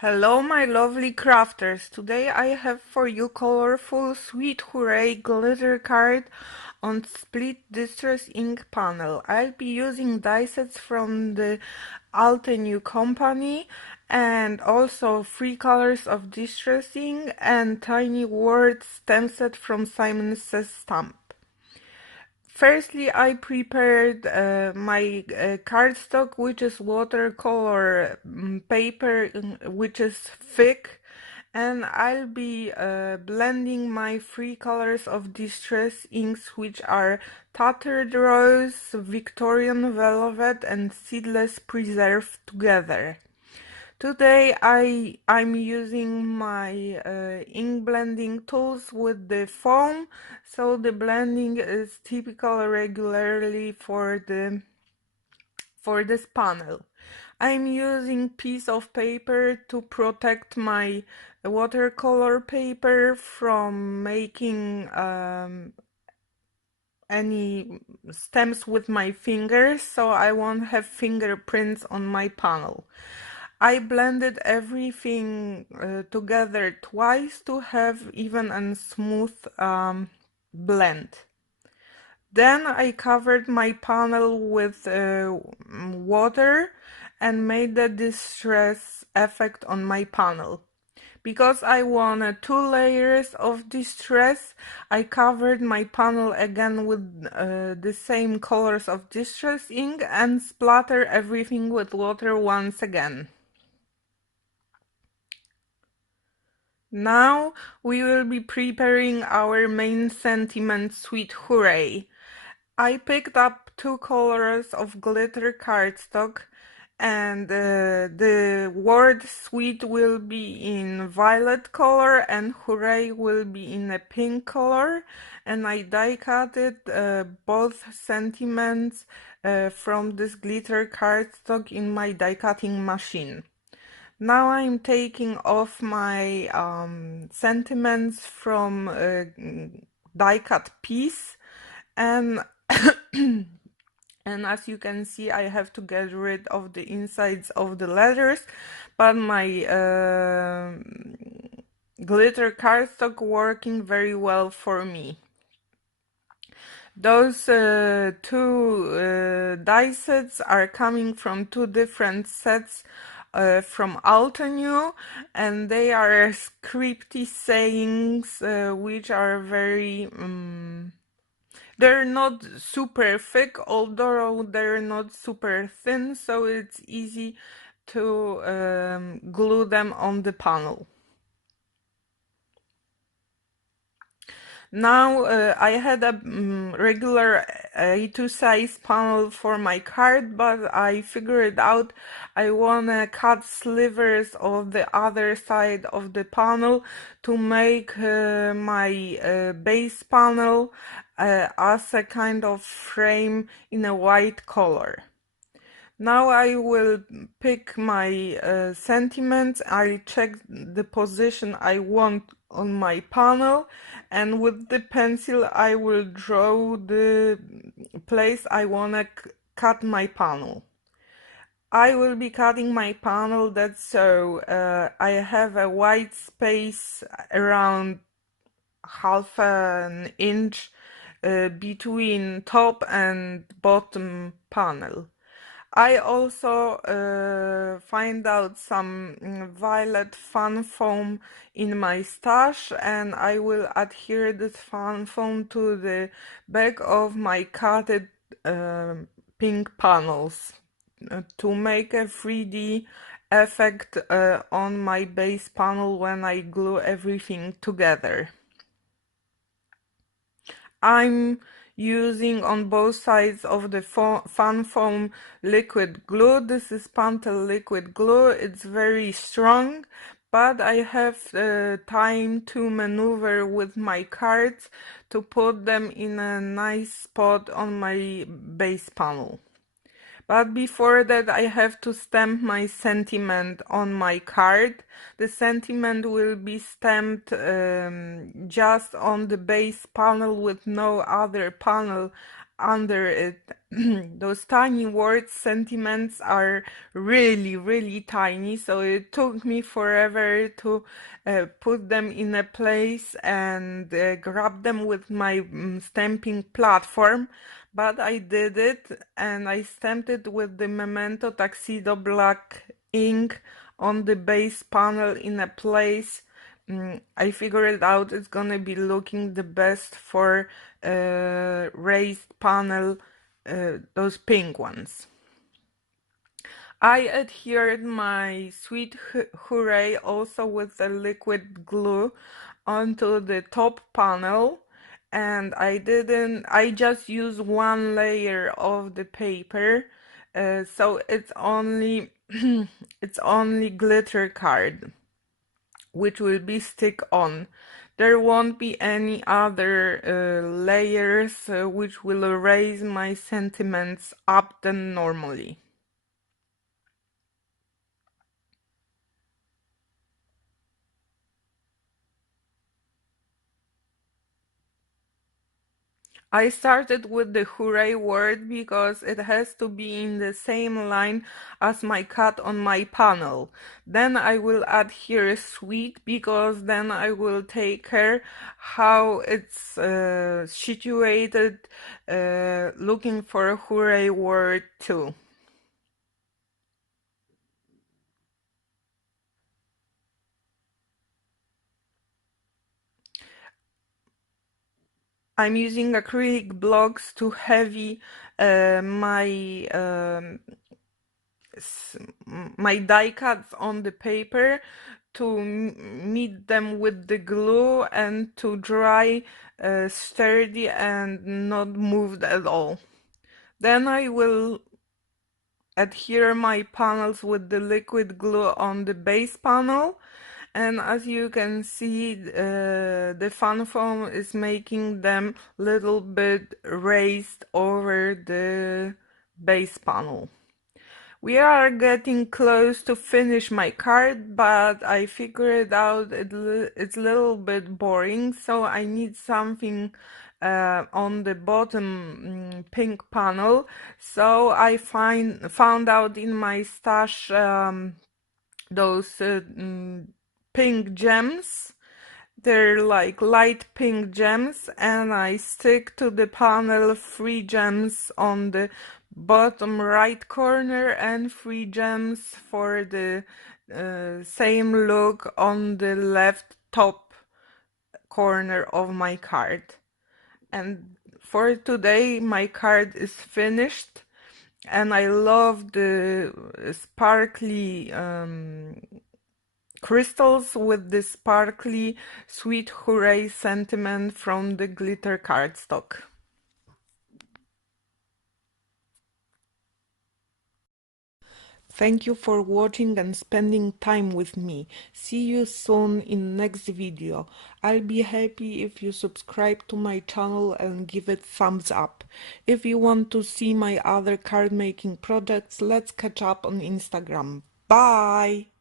Hello my lovely crafters, today I have for you colorful Sweet Hooray glitter card on split distress ink panel. I'll be using die sets from the Altenew company and also 3 colors of distress ink and tiny word stem set from Simon Says Stamp. Firstly, I prepared my cardstock, which is watercolor paper, which is thick, and I'll be blending my 3 colors of distress inks, which are Tattered Rose, Victorian Velvet, and Seedless Preserve together. Today I'm using my ink blending tools with the foam, so the blending is typical regularly for this panel. I'm using piece of paper to protect my watercolor paper from making any stems with my fingers, so I won't have fingerprints on my panel. I blended everything together twice to have even and smooth blend. Then I covered my panel with water and made the distress effect on my panel. Because I wanted 2 layers of distress, I covered my panel again with the same colors of distress ink and splatter everything with water once again. Now we will be preparing our main sentiment, Sweet Hooray. I picked up 2 colors of glitter cardstock, and the word sweet will be in violet color and hooray will be in a pink color, and I die cutted both sentiments from this glitter cardstock in my die cutting machine. Now I'm taking off my sentiments from die cut piece, and and as you can see I have to get rid of the insides of the letters, but my glitter cardstock working very well for me. Those 2 die sets are coming from 2 different sets from Altenew, and they are scripty sayings which are very they're not super thick, although they're not super thin, so it's easy to glue them on the panel. Now I had a regular A2 size panel for my card, but I figured out I wanna cut slivers of the other side of the panel to make my base panel as a kind of frame in a white color. Now I will pick my sentiments. I check the position I want on my panel, and with the pencil I will draw the place I want to cut my panel. I will be cutting my panel that's so I have a white space around half an inch between top and bottom panel. I also find out some violet fun foam in my stash, and I will adhere this fun foam to the back of my cutted pink panels to make a 3D effect on my base panel when I glue everything together. I'm using on both sides of the fun foam liquid glue. This is Pantel liquid glue. It's very strong, but I have time to maneuver with my cards to put them in a nice spot on my base panel. But before that I have to stamp my sentiment on my card. The sentiment will be stamped just on the base panel with no other panel under it. Those tiny words, sentiments are really, really tiny, so it took me forever to put them in a place and grab them with my stamping platform. But I did it, and I stamped it with the Memento Tuxedo Black ink on the base panel in a place. I figured out it's gonna be looking the best for raised panel, those pink ones. I adhered my Sweet Hooray also with the liquid glue onto the top panel, and I just used one layer of the paper, so it's only it's only glitter card which will be stick on. There won't be any other layers which will raise my sentiments up than normally. I started with the hooray word because it has to be in the same line as my cut on my panel. Then I will add here sweet because then I will take care how it's situated, looking for a hooray word too. I'm using acrylic blocks to heavy my die cuts on the paper to meet them with the glue and to dry sturdy and not moved at all. Then I will adhere my panels with the liquid glue on the base panel, and as you can see, the fan foam is making them little bit raised over the base panel. We are getting close to finish my card, but I figured out it's a little bit boring, so I need something on the bottom pink panel. So I found out in my stash those pink gems. They're like light pink gems, and I stick to the panel 3 gems on the bottom right corner and 3 gems for the same look on the left top corner of my card. And for today my card is finished, and I love the sparkly crystals with the sparkly sweet hooray sentiment from the glitter cardstock. Thank you for watching and spending time with me. See you soon in next video. I'll be happy if you subscribe to my channel and give it thumbs up. If you want to see my other card making projects, let's catch up on Instagram. Bye!